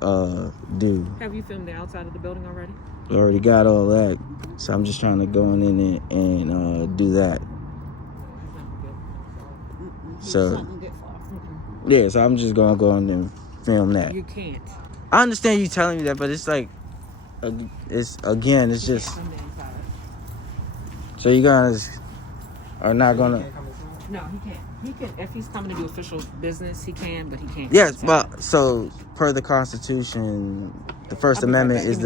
do. Have you filmed the outside of the building already? I already got all that, so I'm just trying to go in and do that. So yeah, so I'm just gonna go in and film that. You can't. I understand you telling me that, but it's like, it's just. So you guys are not gonna. No, he can't. He can, if he's coming to do official business, he can, but he can't. Yes, but so per the Constitution, the First Amendment is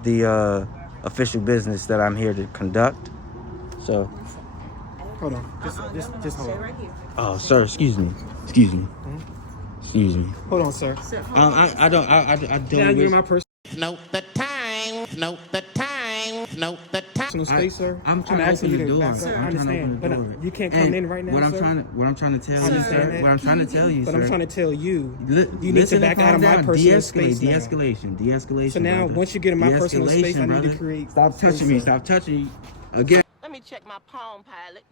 the official business that I'm here to conduct. So. Hold on. Just hold on. Oh, sir, excuse me. Excuse me. Hold on, sir. I don't. Can I give my personal Note the time. space, sir? I'm trying to open the door. I'm trying to open the door. You can't come in right now, what sir. What I'm trying to tell you, sir. What I'm trying to tell you, sir. But I'm trying to tell you, you need to back out of my personal space now. De-escalation. So now, once you get in my personal space, I need to create. Stop touching me. Stop touching me. Again. Let me check my Palm Pilot.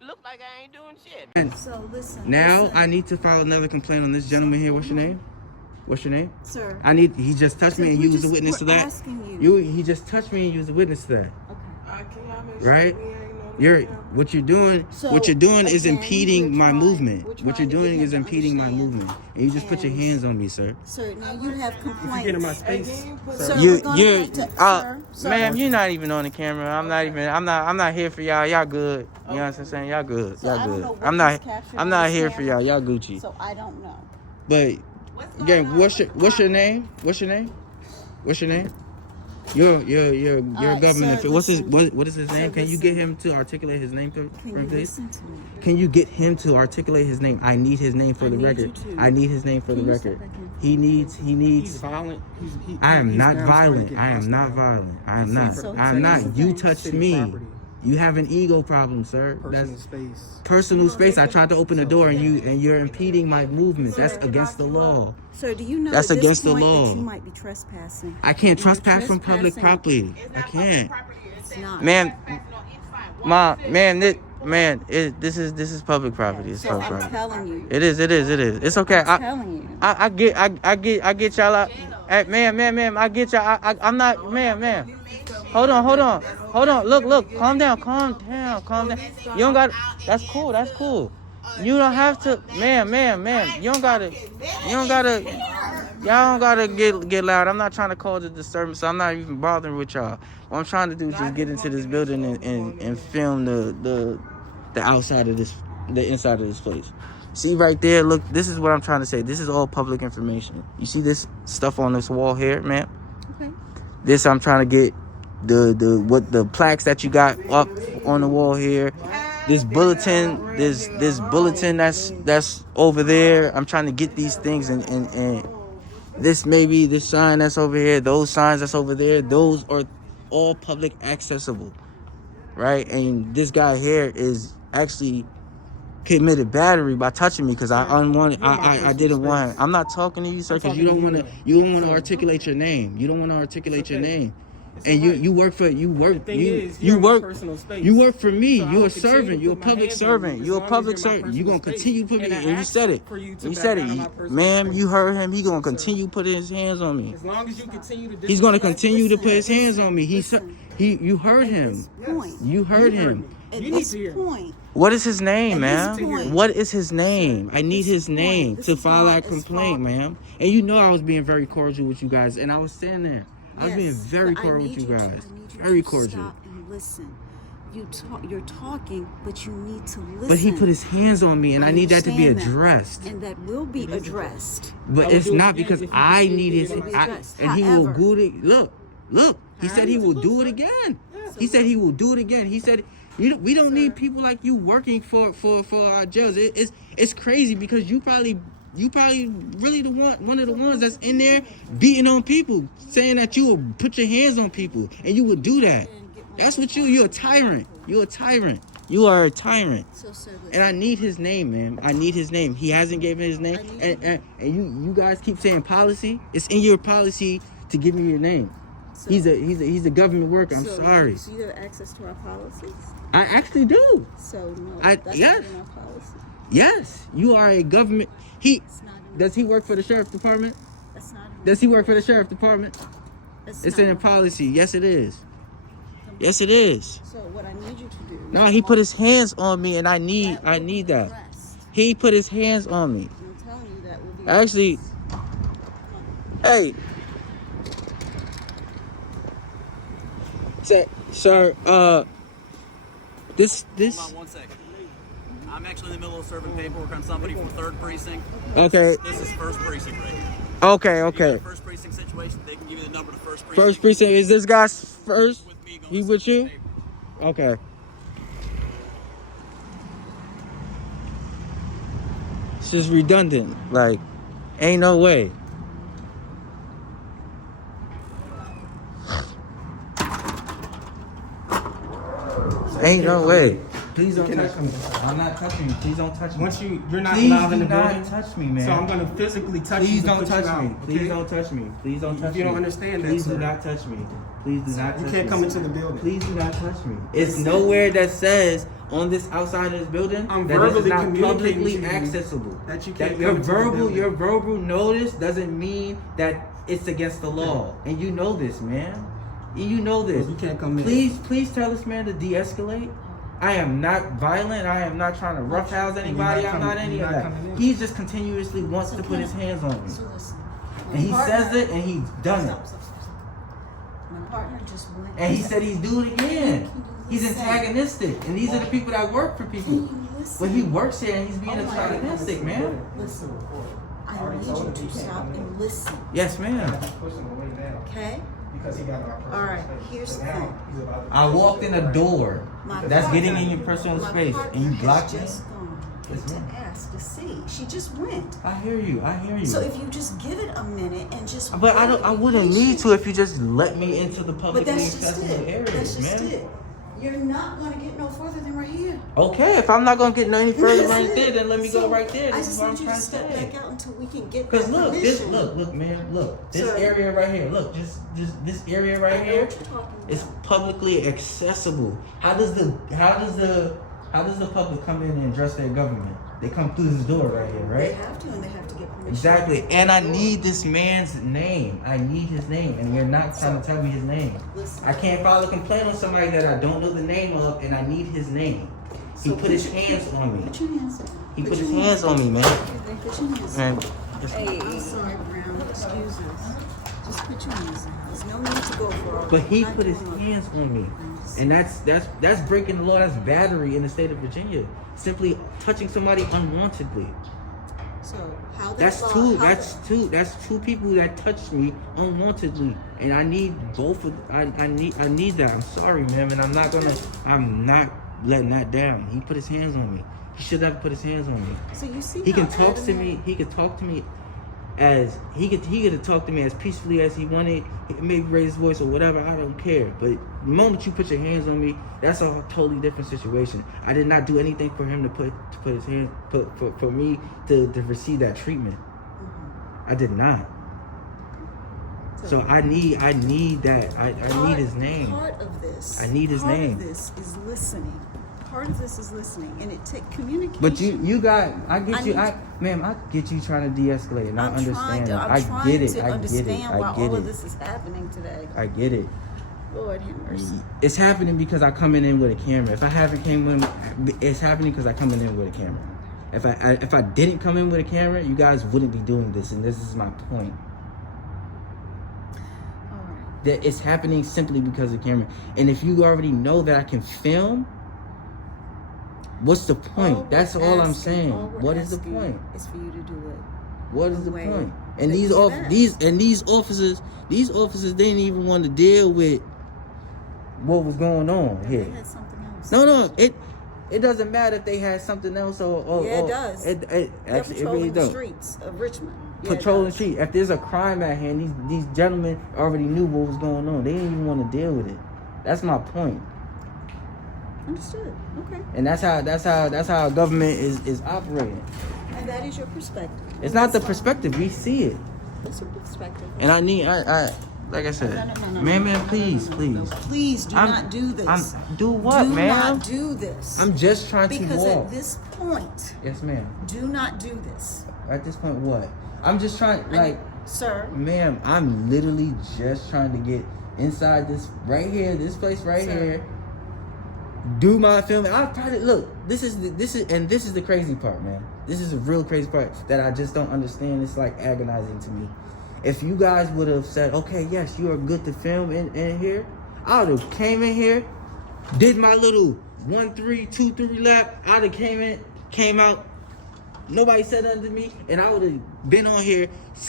Look like I ain't doing shit. So listen. Now I need to file another complaint on this gentleman here. What's your name? Sir. He just touched me and you was a witness to that. He just touched me and you was a witness to that. Okay. Right? What you're doing is impeding my movement. What you're doing is impeding my movement. And you just put your hands on me, sir. Sir, now you have complaints. You get in my space. Sir, ma'am, you're not even on the camera. I'm not here for y'all. Y'all good. You know what I'm saying? Y'all good. So Y'all good. I'm not here for y'all. Y'all Gucci. So I don't know. But again, what's your name? You're a government. Sir, what is his name? Can you get him to articulate his name, please? Listen to me? Can you get him to articulate his name? I need his name for the record. I need his name for the record. He needs. He's violent. I am not violent. I am not. You touched me. You have an ego problem, sir. That's personal space. I tried to open the door and you're impeding my movement. That's against the law. Sir, do you know that's at this against the point law. That you might be trespassing? I can't trespass from public property. I can't. It's not. Ma'am, this is public property. It's public property. I'm telling you. It is. It's okay. I'm telling you. I get y'all out. Hey, ma'am, I get y'all. I'm not, ma'am. Hold on. Look, calm down. You don't got, that's cool. You don't have to, ma'am. You don't gotta, y'all don't gotta get loud. I'm not trying to cause a disturbance. So I'm not even bothering with y'all. What I'm trying to do is just get into this building and film the outside of this, the inside of this place. See right there, look, this is what I'm trying to say. This is all public information. You see this stuff on this wall here, ma'am? Okay. This I'm trying to get the plaques that you got up on the wall here. This bulletin that's over there. I'm trying to get these things and this sign that's over here, those signs that's over there, those are all public accessible. Right? And this guy here is actually committed battery by touching me because I didn't want. I'm not talking to you, sir, because you don't want to articulate your name. You don't want to articulate your name. And you work for me. You're a servant. You're a public servant. You're a public servant. You're gonna continue to put me. And you said it. Ma'am. You heard him. He gonna continue putting his hands on me. As long as you continue to. He's gonna continue to put his hands on me. You heard him. You heard him. At this point. What is his name, ma'am? What is his name? I need his name to file that complaint, ma'am. And you know I was being very cordial with you guys, and I was standing there. I was being very cordial with you guys. Very cordial. Stop and listen. You're talking, but you need to listen. But he put his hands on me, and I need that to be addressed. And that will be addressed. But it's not because I need his. And he will do it. Look. He said he will do it again. He said he will do it again. He said. We don't need people like you working for our jails. It's crazy because you probably really one of the ones that's in there beating on people, saying that you will put your hands on people and you would do that. That's what you're a tyrant. You're a tyrant. You are a tyrant. And I need his name, man. I need his name. He hasn't given his name. And you guys keep saying policy. It's in your policy to give me your name. So, he's a government worker. I'm sorry. So you have access to our policies? I actually do. So no, that's not in our policy. Yes, you are a government. Does he work for the sheriff department? That's not. Does he work for the sheriff department? It's in the policy. Yes, it is. Yes, it is. So what I need you to do. No, he put his hands on me, and I need that. He put his hands on me. I'm telling you that will be. Actually, hey, sir, this. Hold on 1 second. I'm actually in the middle of serving paperwork on somebody from 3rd Precinct. Okay. This is 1st Precinct right here. Okay. If you got a 1st Precinct situation, they can give you the number to 1st Precinct. 1st Precinct. Is this guy first? With me, He with you? Okay. It's just redundant. Like, ain't no way. Ain't no way. Please don't touch me. I'm not touching you. Please don't touch me. Once you're not Please allowed in do the not building, touch me, man. so I'm gonna physically touch you. Please to don't put touch you me. out, Please okay? don't touch me. Please don't touch me. You don't understand that, Please do sir. not touch me. Please do not touch me. You can't come into the building. Please do not touch me. It's nowhere that says on this outside of this building I'm that this is verbally not communicating publicly to you accessible. that you can't your come into the building. your verbal notice doesn't mean that it's against the law, and you know this, man. You know this. You can't come in. Please tell this man to de-escalate. I am not violent. I am not trying to roughhouse anybody. I'm not any of that. He just continuously wants to put his hands on me. So listen. And he says it, and he's done it. Stop. My partner just went. And he said he's doing it again. He's Listen. antagonistic. And these are the people that work for people. Can you listen? But he works here, and he's being antagonistic, man. Listen. I need you to stop and listen. Yes, ma'am. Push him away now Okay? because he got my personal All right, space. here's So the now thing. he's about to- I walked in a door. My That's partner- getting in your personal my space, partner and you has blocked me. just gone Yes, to ma'am. ask to see. She just went. I hear you. I hear you. So if you just give it a minute and just. But I wouldn't need to if you just let me into the But publicly that's just accessible it. areas, That's just man. it. You're not gonna get no further than right here. Okay, if I'm not gonna get any further That's right it. there, then let me go So, right there. I This is just what I'm need you to trying to step say. back out until we can get Cause that look, permission. look, man, look. This Sir. area right here, look, just this area right I know here what you're talking is about. publicly accessible. How does the public come in and address their government? They come through this door right here, They right? have to, and they have to get permission. Exactly. And I need this man's name. I need his name, and you're not trying to tell me his name. Listen. I can't file a complaint on somebody that I don't know the name of, and I need his name. He So put his hands on me. Put your hands down. He put his hands on me, man. Put your hands down. And I'm sorry, Brown. Excuse us. Just put your hands down. There's no need to go for all but he that. put his hands on me, and that's breaking the law. That's battery in the state of Virginia. Simply touching somebody unwantedly. So how that That's law- that's two people that touched me unwantedly, and I need both of. I need that. I'm sorry, man, and I'm not letting that down. He put his hands on me. He should have put his hands on me. So you see He how can talk to adamant- me. He could talk to me as he could talk to me as peacefully as he wanted. He maybe raise his voice or whatever. I don't care. But the moment you put your hands on me, that's a totally different situation. I did not do anything for him to put his hands for me to receive that treatment. I did not. So I need that. I need his name. Part of this. I need his name. Part of this is listening. Part of this is listening, and it takes communication. But you got. I get I you. need- Ma'am, I get you trying to de-escalate, and I understand that. I'm I trying get it. to I get understand it. why I get all it. of this is happening today. I get it. Lord have mercy. It's happening because I coming in with a camera. If I haven't came in, it's happening because I coming in with a camera. If I didn't come in with a camera, you guys wouldn't be doing this, and this is my point. All right. That it's happening simply because of the camera. And if you already know that I can film, what's the point? That's all I'm saying. What is the point? It's for you to do it. What is the Wait. point? And They these did that. these officers didn't even want to deal with what was going on They here. had something else. No, it doesn't matter if they had something else or Yeah, it does. It They're actually it patrolling really the don't. streets of Richmond. Yeah, it Patrolling the does. street. If there's a crime at hand, these gentlemen already knew what was going on. They didn't even want to deal with it. That's my point. Understood. Okay. And that's how our government is operating. And that is your perspective. It's not the That's fine. perspective. We see it. That's your perspective. And I need like I said, No, man, please. Please do not do this. Do what, do ma'am? not do this. I'm just trying to because walk. at this point, Yes, ma'am. do not do this. At this point, what? I'm just trying, like, sir. ma'am, I'm literally just trying to get inside this right here, this place right here. Do my film. I probably look. This is the crazy part, man. This is a real crazy part that I just don't understand. It's like agonizing to me. If you guys would have said, okay, yes, you are good to film in here, I would have came in here, did my little 1-3, 2-3 lap. I'd have came out. Nobody said nothing to me, and I would have been on here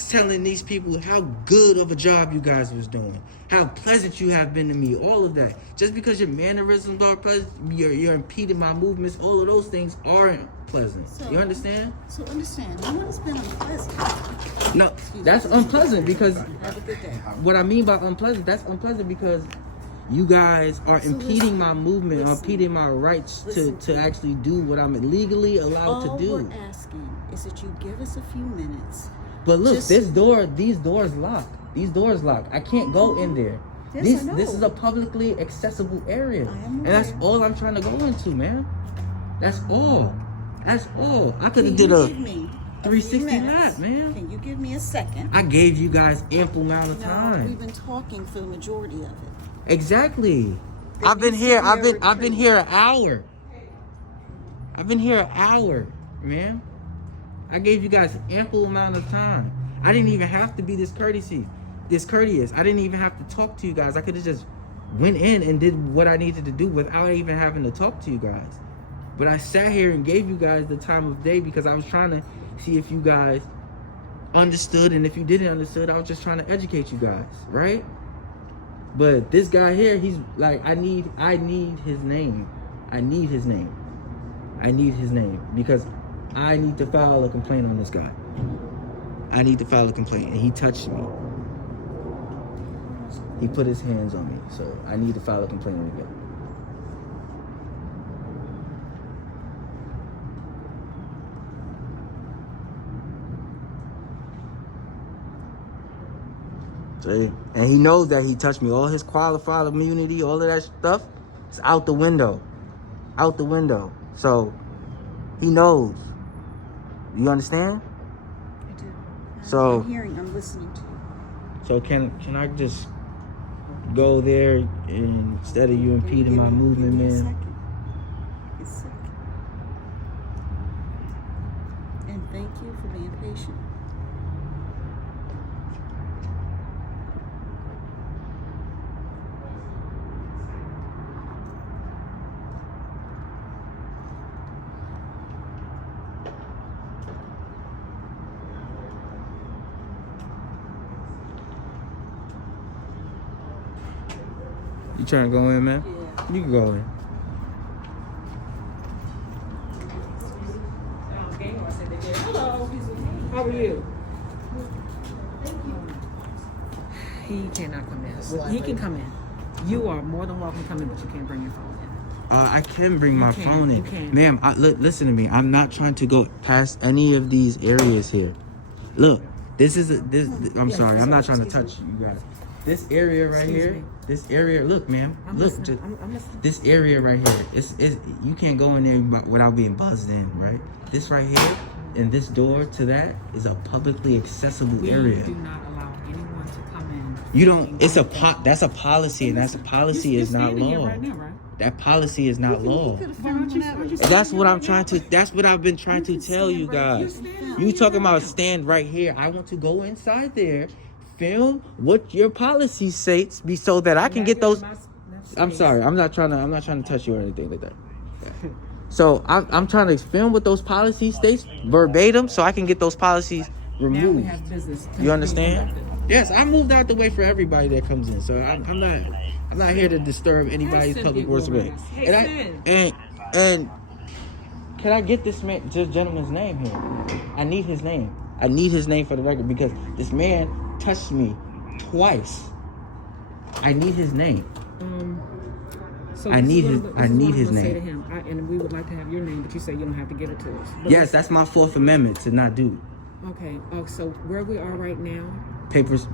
telling these people how good of a job you guys was doing, how pleasant you have been to me, all of that. Just because your mannerisms are pleasant, you're impeding my movements, all of those things aren't pleasant. So, you understand? So understand, no one's been unpleasant. No, that's unpleasant because Have a good day. what I mean by unpleasant, that's unpleasant because you guys are impeding my movement, or impeding my rights to actually do what I'm legally allowed to do. All we're asking is that you give us a few minutes. But look, these doors lock. These doors lock. I can't go in there. Yes, I know. This is a publicly accessible area. I am And that's aware. all I'm trying to go into, man. That's all. That's all. I could have Can did you a give me 360 few lap, minutes? man. Can you give me a second? I gave you guys ample amount of No, time. we've been talking for the majority of it. Exactly. There I've been needs to here. be a I've been retreat. here an hour. I've been here an hour, man. I gave you guys ample amount of time. I didn't even have to be this courteous. I didn't even have to talk to you guys. I could have just went in and did what I needed to do without even having to talk to you guys. But I sat here and gave you guys the time of day because I was trying to see if you guys understood, and if you didn't understand, I was just trying to educate you guys, right? But this guy here, he's like, I need his name. I need his name because I need to file a complaint on this guy. I need to file a complaint, and he touched me. He put his hands on me, so I need to file a complaint on him. See? And he knows that he touched me. All his qualified immunity, all of that stuff, is out the window. Out the window. So, he knows. You understand? I do. So- I'm listening to you. So can I just go there and instead of you impeding my movement, Give me a man? second. A second. And thank you for being patient. You trying to go in, man? Yeah. You can go in. Hello. How are you? He cannot come in. Well, he can come in. You are more than welcome to come in, but you can't bring your phone in. I can bring my can, phone in. you can. Ma'am, listen to me. I'm not trying to go past any of these areas here. Look, I'm sorry. I'm not trying to touch you guys. This area right Excuse here. me. This area, look, ma'am. I'm Look, listening. I'm listening. this area right here. It's you can't go in there without being buzzed in, right? This right here and this door to that is a publicly accessible We area. do not allow anyone to come in. You don't. It's that's a policy, and that's a policy You're is not standing here law. right now, right? That policy is not law. Why aren't you That's what I'm trying to. That's what I've been trying to tell you guys. You talking about stand right here? I want to go inside there, film what your policy states, so that I can get those. I'm sorry. I'm not trying to touch you or anything like that. Yeah. So I'm trying to film what those policies states verbatim, so I can get those policies Now we removed. have business. You understand? Yes, I moved out the way for everybody that comes in. So I'm not here to disturb anybody's public works way. And can I get this gentleman's name here? I need his name. I need his name for the record because this man touched me twice. I need his name. So I need this is his- what I I'm need gonna his say name. to him. And we would like to have your name, but you say you don't have to give it to us. But Yes, that's my Fourth Amendment to not do. Okay. So where we are right now, Papers,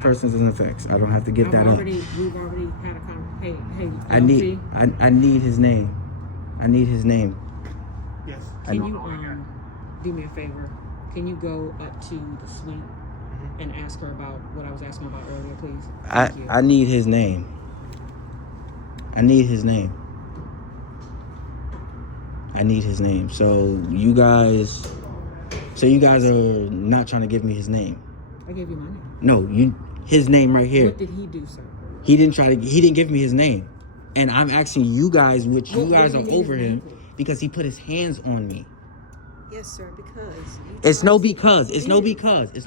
persons, and effects. I don't have to get that up. We've already had a conversation. Hey, I need his name. I need his name. Yes. Can you do me a favor? Can you go up to the suite and ask her about what I was asking about earlier, please? Thank you. I need his name. I need his name. I need his name. So you guys are not trying to give me his name. I gave you my name. No, his name right here. What did he do, sir? He didn't give me his name. And I'm asking you guys, which you guys are over him, because he put his hands on me. Yes, sir, because... It's no because. It's no because. So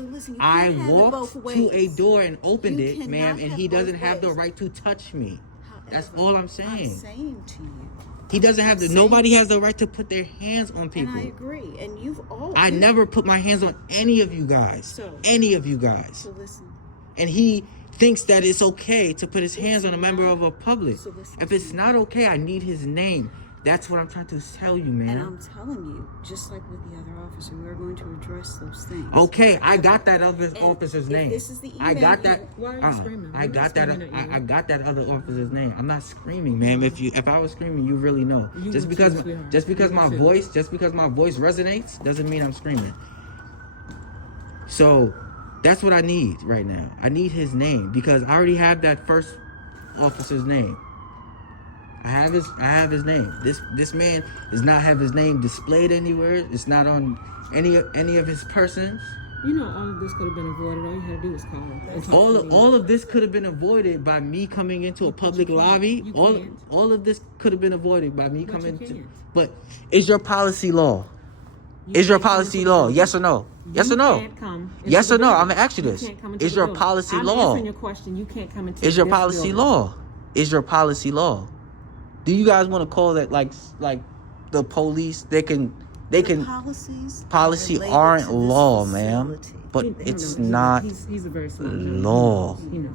listen, you I can't have it walked both to ways. a door and opened You it, cannot ma'am, and have he both doesn't have the ways. right to touch me. That's However, all I'm saying. I'm saying to you. He doesn't have nobody has the right to put their hands on people. And I agree. And you've all... I never put my hands on any of you guys. So listen. And he thinks that it's okay to put his hands on a member of a public. So listen. If it's not okay, I need his name. That's what I'm trying to tell you, man. And I'm telling you, just like with the other officer, we are going to address those things. Okay, I got that other officer's if name. this is the I email got that. Why are you screaming? I I'm got not that. screaming at you. I got that other officer's name. I'm not screaming, ma'am. If I was screaming, you really know. You Just would because too, sweetheart. just because You my would too. voice resonates doesn't mean I'm screaming. So that's what I need right now. I need his name because I already have that first officer's name. I have his name. This man does not have his name displayed anywhere. It's not on any of his persons. You know, all of this could have been avoided. All you had to do was call him. and talk to me. All of this could have been avoided by me coming into a public lobby. You All can't. all of this could have been avoided by me But you coming to. can't. But is your policy law? You Is your can't come policy into law? the Yes or no? Yes You or no? can't come into Yes the or no? building. I'm gonna ask you this. can't come into Is the your building. policy I'm law? answering your question. You can't come into Is your this policy building. law? Is your policy law? Do you guys want to call that like the police? They can policy related aren't to this law, facility. ma'am. But He- it's no, not He's a very smart man. law. He knows.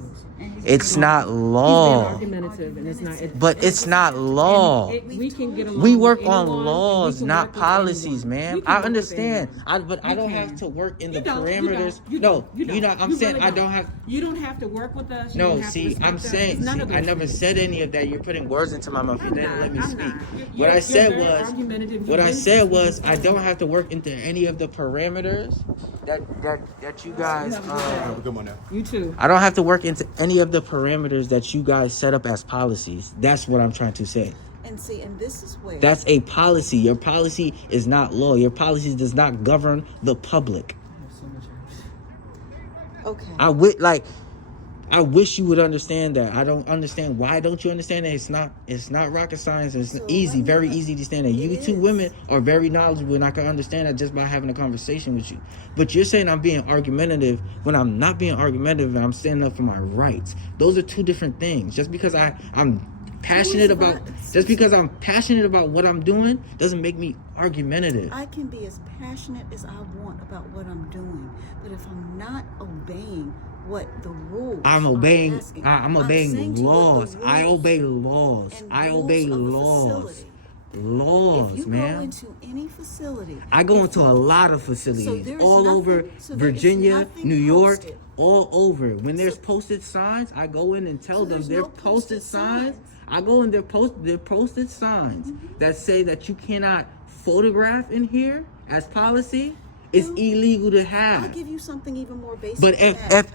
It's not He's being law. argumentative, and it's not. But it's not law. We can get along. We with work on anyone, and laws, we can not work with policies, anyone. man. We can I work with understand. anyone. But I You don't can. have to work in the You don't, parameters. you No, don't, you you know, don't. I'm You saying really I don't have. You don't have to work with us. You No, don't have to see, respect I'm us. saying, It's none see, of I those never things. said any of that. You're putting words into my mouth. You didn't let me I'm speak. not. What I You're said very was, argumentative. what I You've said been was, speaking I for don't so have to work into any of the parameters that you guys. Have a good one now. You too. I don't have to work into any of the parameters that you guys set up as policies. That's what I'm trying to say. And see, and this is where... That's a policy. Your policy is not law. Your policy does not govern the public. I have so much energy. Okay. I wish you would understand that. I don't understand. Why don't you understand that? It's not rocket science. It's So easy, let me- very easy to understand that. You It two is. women are very knowledgeable, and I can understand that just by having a conversation with you. But you're saying I'm being argumentative when I'm not being argumentative and I'm standing up for my rights. Those are two different things. Just because I'm passionate about what I'm doing doesn't make me argumentative. I can be as passionate as I want about what I'm doing, but if I'm not obeying what the rules I'm are obeying. asking, I'm saying obeying to you what the laws. I rules obey laws. and I rules obey of the laws. facility. Laws, If you go man. into any facility, I go if into you- a lot of So facilities there's all over nothing- so there is Virginia, nothing New York, posted. all over. When there's So- posted signs, I go in and tell So them there's they're no posted posted signs. signs. I go in, they're posted signs that say that you cannot photograph in here as policy. It's No. illegal to I'll have. give you something even more basic. But than that.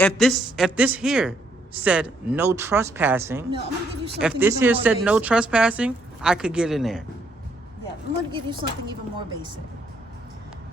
if this here said no trespassing, No, I'm gonna give you something if this even here more said no basic. trespassing, I could get in there. Yeah, I'm going to give you something even more basic.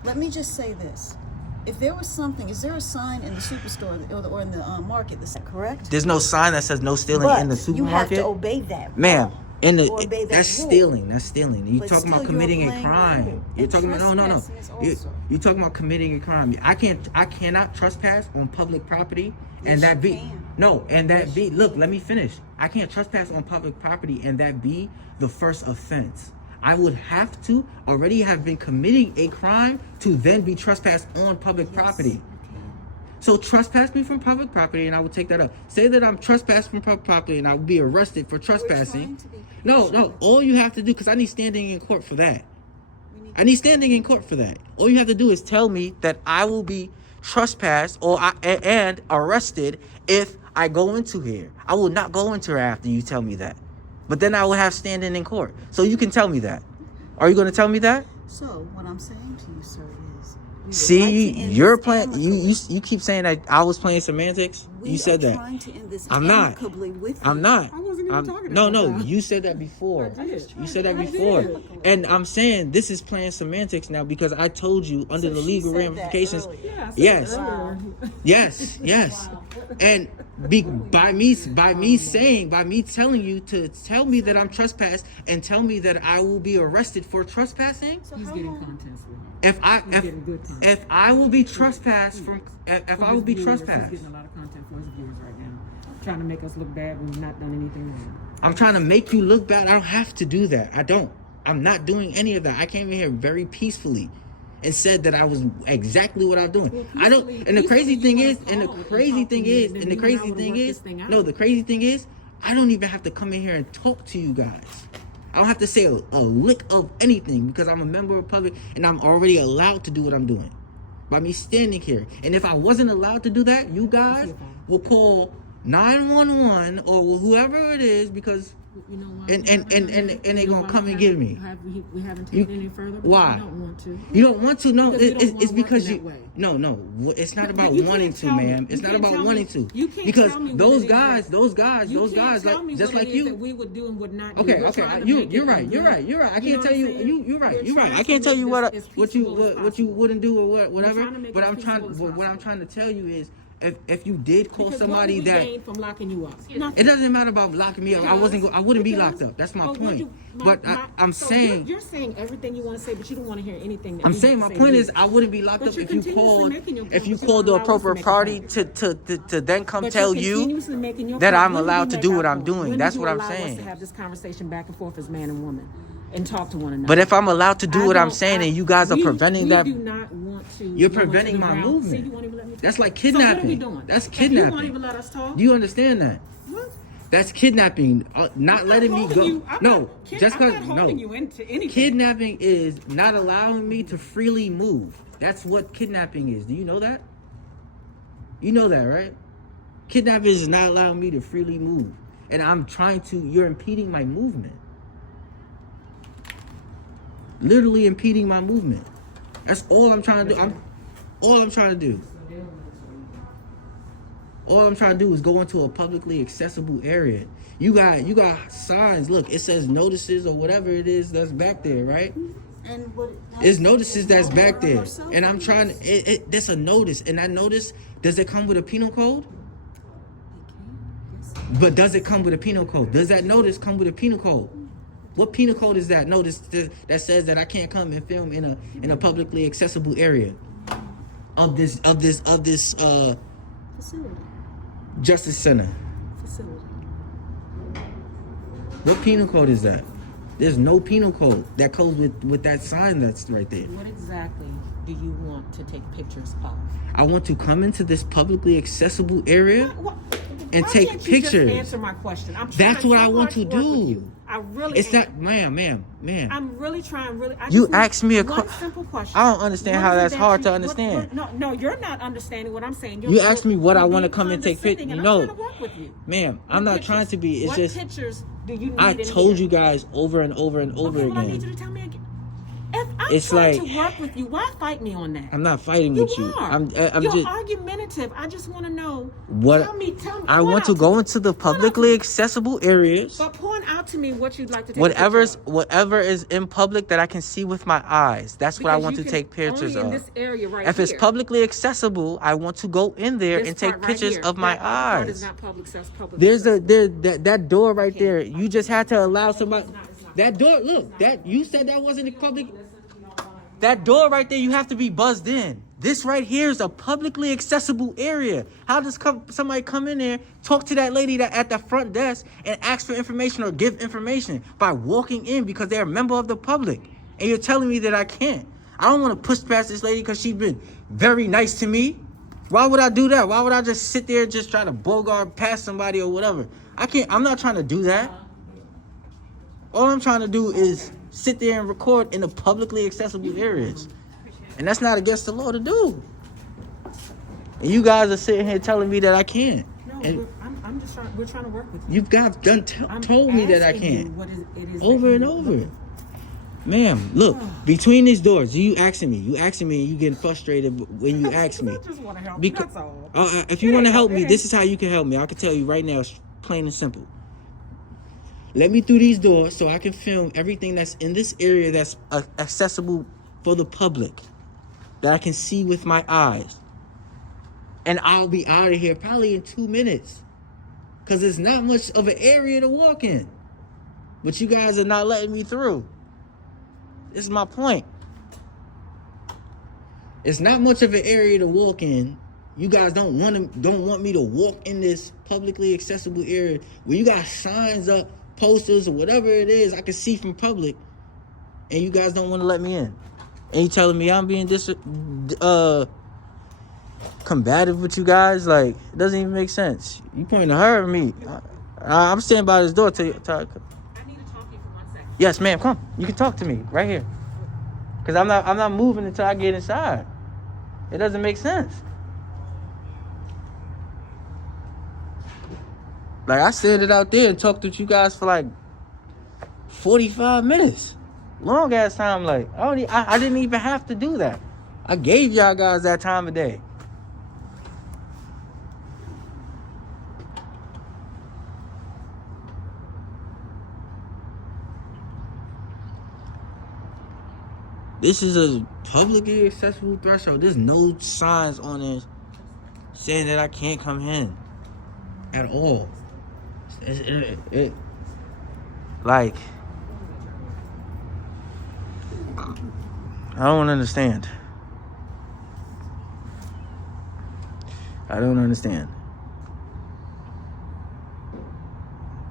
Let me just say this. If there was something, is there a sign in the superstore or in the market that's correct? There's no sign that says no stealing But in the you have supermarket. to obey that. Ma'am, Or obey that that's rule. stealing. That's stealing. You But talking about still, you're committing a playing the crime. rule. You're And talking about no. trespassing is also. You're talking about committing a crime. I cannot trespass on public property and Yes, that you be can. no and that be look. Let me finish. I can't trespass on public property and that be the first offense. I would have to already have been committing a crime to then be trespassed on public property. So trespass me from public property and I would take that up. Say that I'm trespassing from public property and I would be arrested for trespassing. trying to be No. patient. All you have to do, because I need standing in court for that. We need I need standing in court for that. All you have to do is tell me that I will be trespassed and arrested if I go into here. I will not go into here after you tell me that. But then I will have standing in court. So you can tell me that. Are you going to tell me that? So what I'm saying to you, sir, is see, you're playing. You keep saying that I was playing semantics. You said that. Trying to end this I'm not. amicably with I'm you. not. I wasn't even talking No, about no. that. You said that before. I did. You said that I before. did. And I'm saying this is playing semantics now because I told you under So the she legal said that ramifications. earlier. Yeah, I said Yes. that earlier. Yes. And by me telling you to tell me that I'm trespassed and tell me that I will be arrested for trespassing. So He's how getting long? content, sweetheart. If I will be trespassed if I will be trespassed. He's getting a lot of content for his viewers right now, trying to make us look bad when we've not done anything wrong. I'm trying to make you look bad. I don't have to do that. I don't. I'm not doing any of that. I came in here very peacefully and said that I was exactly what I'm doing. I don't. And the crazy thing is, I don't even have to come in here and talk to you guys. I don't have to say a lick of anything because I'm a member of the public and I'm already allowed to do what I'm doing by me standing here. And if I wasn't allowed to do that, you guys will call 911 or whoever it is because You know why? and they gonna come and get me. We haven't taken any further. Because Why? We don't want to. You don't want to? No, Because we don't it's wanna because work in you. that way. No, it's not But about you can't wanting to, tell me- ma'am. you It's not can't about tell wanting me- to. you can't Because tell me what those it is guys, that- those guys, You can't tell like me just what like it is that you. we would do and would not do. Okay, We're okay. trying to You're make it right. as You're good- right. You're right. I you can't know tell what you. I'm saying? You're right. We're You're right. trying I to can't tell make you this what as what you peaceful as what you possible. wouldn't do or whatever. trying to make But it I'm as trying. peaceful as What I'm possible. trying to tell you is, if you did call Because somebody what would we that. gain from locking you up? It Nothing. doesn't matter about locking me up. I wouldn't be locked up. That's my point. But I'm so saying. you're saying everything you want to say, but you don't want to hear anything. That I'm we saying have my to say point to is you. I wouldn't be locked But up you're if you continuously making your point, called but you the don't allow us to appropriate make a party point. to then come But tell you're you continuously making your that point. I'm When do allowed you to make do our what I'm point? doing. When That's do you what I'm allow us saying. to have this conversation back and forth as man and woman and talk to one another. But if I'm allowed to do I what I'm don't- saying and you guys are preventing that, we do not want to. you're go into preventing the my ground. movement. See, you won't even let me talk. That's like So what are we kidnapping. doing? That's And you won't kidnapping. even let us talk. Do you understand that? What? That's kidnapping. Not letting me go. No, just I'm because not holding you into anything. Kidnapping is not allowing me to freely move. That's what kidnapping is. Do you know that? You know that, right? Kidnapping is not allowing me to freely move. And you're impeding my movement. Literally impeding my movement. That's all I'm trying to do. All I'm trying to do. All I'm trying to do is go into a publicly accessible area. You got signs. Look, it says notices or whatever it is that's back there, right? And what? It's notices that's back there, and I'm trying to. There's a notice, and that notice, does it come with a penal code? But does it come with a penal code? Does that notice come with a penal code? What penal code is that notice that says that I can't come and film in a publicly accessible area of this Facility. Justice Center? Facility. What penal code is that? There's no penal code that goes with that sign that's right there. What exactly do you want to take pictures of? I want to come into this publicly accessible area and Why take can't you just pictures. answer my question. I'm That's trying what so I want hard to work with do. you. I really It's am. not, ma'am. I'm really trying. I You just need asked me a one que- simple question. I don't understand What how is it that's that hard to you- understand. No, you're not understanding what I'm saying. You asked me what I you're want to being come and take condescending, pictures. and No, I'm trying to work with you. ma'am, I'm What not trying to be. It's what just pictures do you need I in told here? you guys over and over and over Okay, well, I need you again. to tell me again. If I'm It's trying like- to work with you, why fight me on that? I'm not fighting You with you. are. I'm You're just argumentative. I just want to know. what Tell me. I point want to out go me. into the Point out to publicly me. accessible areas. But point out to me what you'd like to take. Whatever a is in public that I can see with my eyes. That's what I Because want you to can take pictures only in of. this area right If it's here. publicly accessible, I want to go in there This and take part right pictures here. of my That other part is eyes. not public There's accessible. that door right there. You just had to allow somebody. That door, look, that you said that wasn't a public. That door right there, you have to be buzzed in. This right here is a publicly accessible area. How does somebody come in there, talk to that lady that at the front desk and ask for information or give information by walking in because they're a member of the public? And you're telling me that I can't. I don't want to push past this lady because she's been very nice to me. Why would I do that? Why would I just sit there and just try to bogart past somebody or whatever? I can't. I'm not trying to do that. All I'm trying to do is sit there and record in the publicly accessible areas. And that's not against the law to do. And you guys are sitting here telling me that I can't. No, And I'm just trying. We're trying to work with you. you guys done told me that I asking you can't. what it is Over that and you over. look- Ma'am, look, between these doors, you asking me and you getting frustrated when you ask me. I just want to help. Because, That's all. if you want to help me, this is how you can help me. I can tell you right now, it's plain and simple. Let me through these doors so I can film everything that's in this area that's accessible for the public, that I can see with my eyes. And I'll be out of here probably in 2 minutes. Because there's not much of an area to walk in. But you guys are not letting me through. This is my point. It's not much of an area to walk in. You guys don't want me to walk in this publicly accessible area where you got signs up, posters, or whatever it is I can see from public, and you guys don't want to let me in. And you telling me I'm being combative with you guys? Like, it doesn't even make sense. You pointing to her or me? I'm standing by this door till I need to talk to you for 1 second. Yes, ma'am. Come. You can talk to me right here. Cause I'm not moving until I get inside. It doesn't make sense. Like, I stood out there and talked with you guys for like 45 minutes. Long ass time. Like, I didn't even have to do that. I gave y'all guys that time of day. This is a publicly accessible threshold. There's no signs on it saying that I can't come in at all. Like, I don't understand. I don't understand.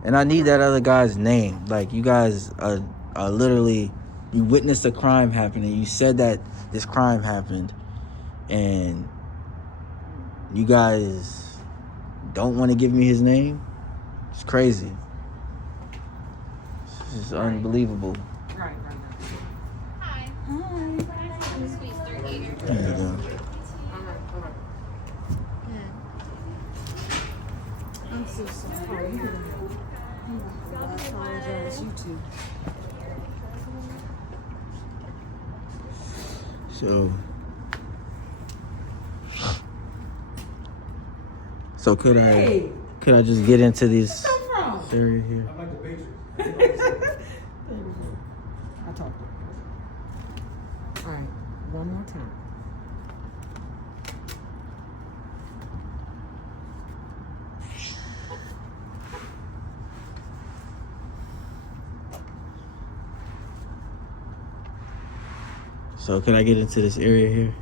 And I need that other guy's name. Like, you guys are literally... You witnessed a crime happening. You said that this crime happened. And you guys don't want to give me his name? It's crazy. This is unbelievable. Right. Hi. There you go. I'm so sorry. I apologize. You too. So could I just get into this area here? I talked to her. All right, one more time. So can I get into this area here?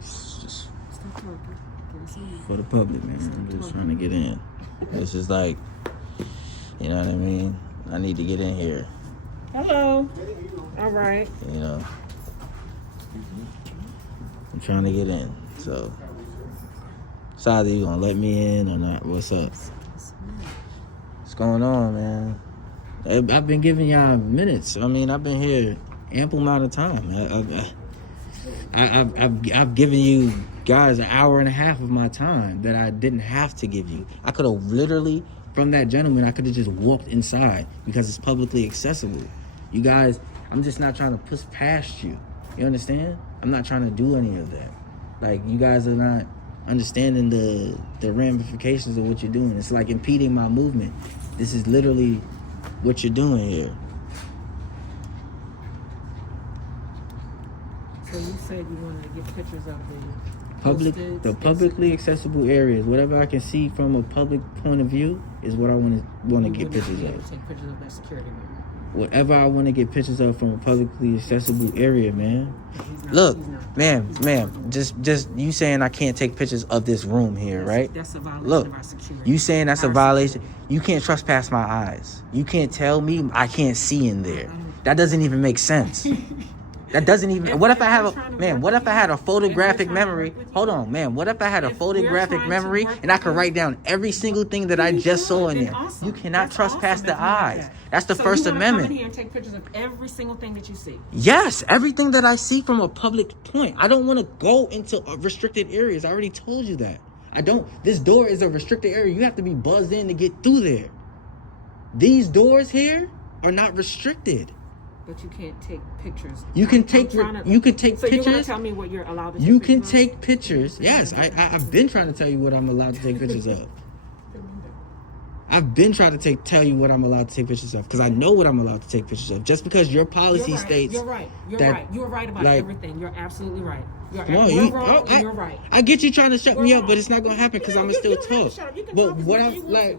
Just Stop talking. Get us in. for the public, man. I'm just trying to get in. It's just like, you know what I mean? I need to get in here, Hello. All right. you know. I'm trying to get in. So it's either you gonna let me in or not. What's up? What's going on, man? I've been giving y'all minutes. I mean, I've been here ample amount of time. I've given you guys an hour and a half of my time that I didn't have to give you. I could have literally, from that gentleman, I could have just walked inside because it's publicly accessible. You guys, I'm just not trying to push past you. You understand? I'm not trying to do any of that. Like, you guys are not understanding the ramifications of what you're doing. It's like impeding my movement. This is literally what you're doing here. So you said you wanted to get pictures of The publicly accessible areas, whatever I can see from a public point of view, is what I want to get pictures of. Take pictures of that security room. Whatever I want to get pictures of from a publicly accessible area, man. Look, ma'am, just you saying I can't take pictures of this room here, right? That's a violation Look, of our security. you saying that's a violation. You can't trespass my eyes. You can't tell me I can't see in there. That doesn't even make sense. That doesn't even. What if I have trying to a man? work What with if I you, had a and we're photographic trying to memory? work with you. Hold on, man. What if I had a If we're photographic trying to memory work and I with could you, write down every single thing that I then you just saw should. in Then there? awesome. You cannot That's trespass awesome the if you like eyes. that. That's the So First you wanna come in Amendment. here and take pictures of every single thing that you see. Yes, everything that I see from a public point. I don't want to go into restricted areas. I already told you that. I don't. This door is a restricted area. You have to be buzzed in to get through there. These doors here are not restricted. But you can't take pictures. You can I'm take trying to- you can take So you're gonna pictures. tell me what you're allowed to take You can pictures of? take pictures. Yes, I've been trying to tell you what I'm allowed to take pictures of. I've been trying to tell you what I'm allowed to take pictures of because I know what I'm allowed to take pictures of. Just because your policy You're right. states You're right. You're that, right. You're right about like, everything. You're absolutely right. You're No, you're you, wrong. I, And you're right. I get you trying to shut me We're up, but it's not gonna happen because No, I'm you gonna still don't have to talk. shut up. You can But talk as what much as you I'm want like,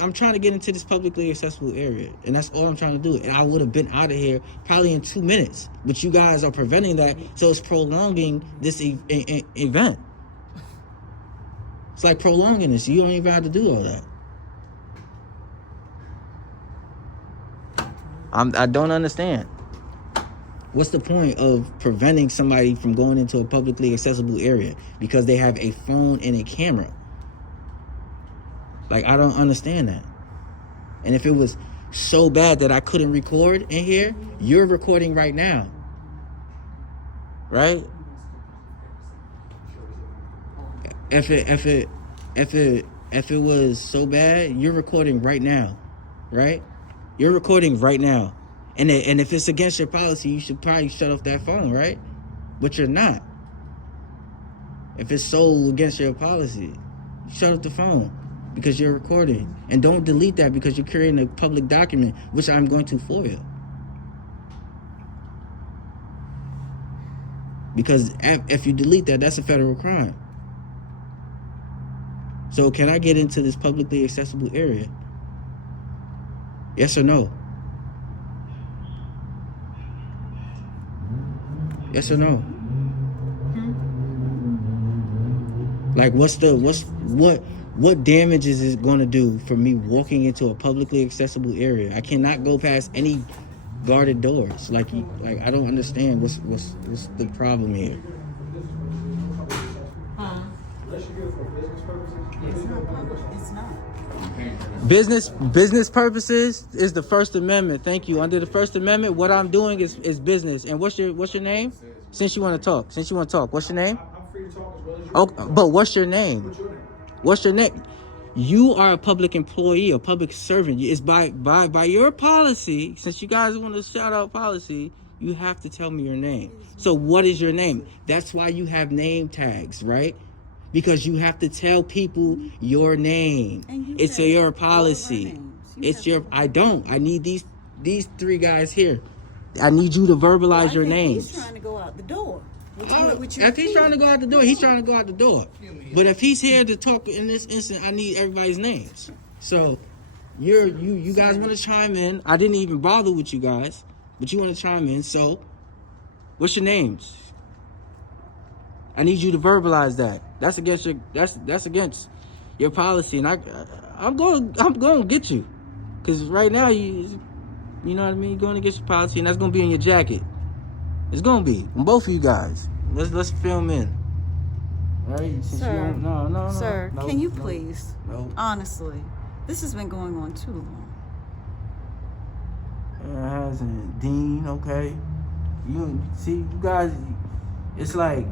I'm trying to get into this publicly accessible area, and that's all I'm trying to do. And I would have been out of here probably in 2 minutes, but you guys are preventing that, so it's prolonging this event. It's like prolonging this. You don't even have to do all that. I don't understand. What's the point of preventing somebody from going into a publicly accessible area because they have a phone and a camera? Like, I don't understand that. And if it was so bad that I couldn't record in here, you're recording right now. Right? If it was so bad, you're recording right now. Right? You're recording right now. And if it's against your policy, you should probably shut off that phone, right? But you're not. If it's so against your policy, shut off the phone because you're recording. And don't delete that because you're creating a public document, which I'm going to FOIA. Because if you delete that, that's a federal crime. So can I get into this publicly accessible area? Yes or no? Yes or no? Like, what damage is it going to do for me walking into a publicly accessible area? I cannot go past any guarded doors. Like I don't understand what's the problem here. It's not. Business purposes is the First Amendment. Thank you. Under the First Amendment, what I'm doing is business. And what's your name? Since you want to talk, what's your name? I'm free to talk as well as you. Oh, but what's your name? What's your name? What's your name? You are a public employee, a public servant. It's by your policy. Since you guys want to shout out policy, you have to tell me your name. So what is your name? That's why you have name tags, right? Because you have to tell people your name. It's your policy. I don't. I need these three guys here. I need you to verbalize your names. He's trying to go out the door. If he's trying to go out the door, he's trying to go out the door. But if he's here to talk in this instant, I need everybody's names. So you guys want to chime in. I didn't even bother with you guys, but you want to chime in. So what's your names? I need you to verbalize that. That's against your policy, and I'm going to get you, because right now you know what I mean. You're going to get your policy, and that's going to be in your jacket. It's going to be on both of you guys. Let's film in. All right, Sir, no. Sir, no, can you no, please? No. Honestly, this has been going on too long. It hasn't. Dean, okay. You see, you guys. It's like.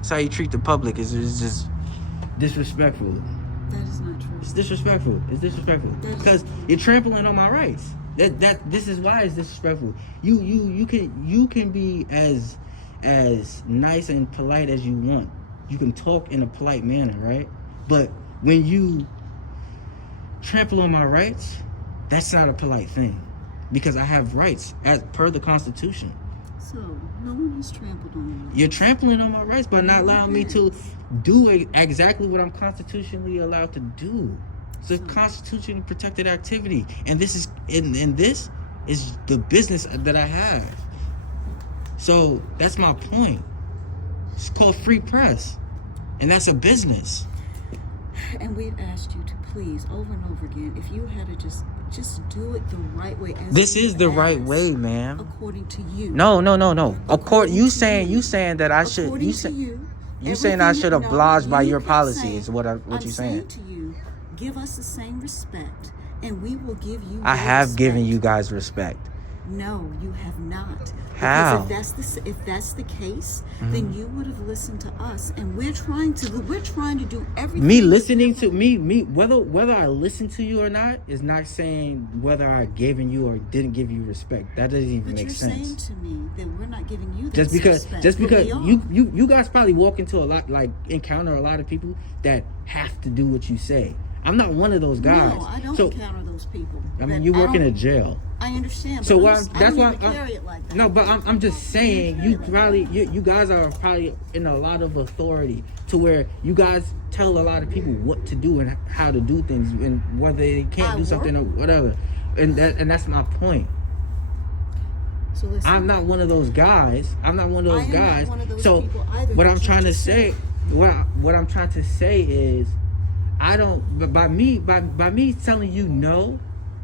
It's how you treat the public. It's just disrespectful. That is not true. It's disrespectful. Because you're trampling on my rights. This is why it's disrespectful. You can be as nice and polite as you want. You can talk in a polite manner, right? But when you trample on my rights, that's not a polite thing. Because I have rights as per the Constitution. So, no one has trampled on you. You're trampling on my rights by not allowing me to do exactly what I'm constitutionally allowed to do. It's a constitutionally protected activity. And this is the business that I have. So that's my point. It's called free press. And that's a business. And we've asked you to please, over and over again, if you had to just Just do it the right way. As This you is the right asked, way, ma'am. according to you. No. According You to saying that I should. According You to say, you saying I should everything- oblige by you your kept policy saying- is what I'm you're saying. to you, give us the same respect, and we will give you. I your have given respect. you guys respect. No, you have not. How? Because if that's the case, then you would have listened to us, and we're trying to do everything. Me listening to me whether I listen to you or not is not saying whether I given you or didn't give you respect. That doesn't even But make you're sense. saying to me that we're not giving you Just this because respect, but we are. you guys probably walk into a lot, like encounter a lot of people that have to do what you say. I'm not one of those guys. No, I don't So encounter those people. I mean, But you work in don't- a jail. I understand. So But what I that's don't why even carry it like that. no, but I'm just saying you probably you guys are probably in a lot of authority to where you guys tell a lot of people what to do and how to do things and whether they can't do something or whatever. And that's my point. So listen, I'm not one of those guys. I'm not one of those I am not guys. one of those So people either what that I'm you trying to just say, said. what I'm trying to say is, I don't. But by me telling you no,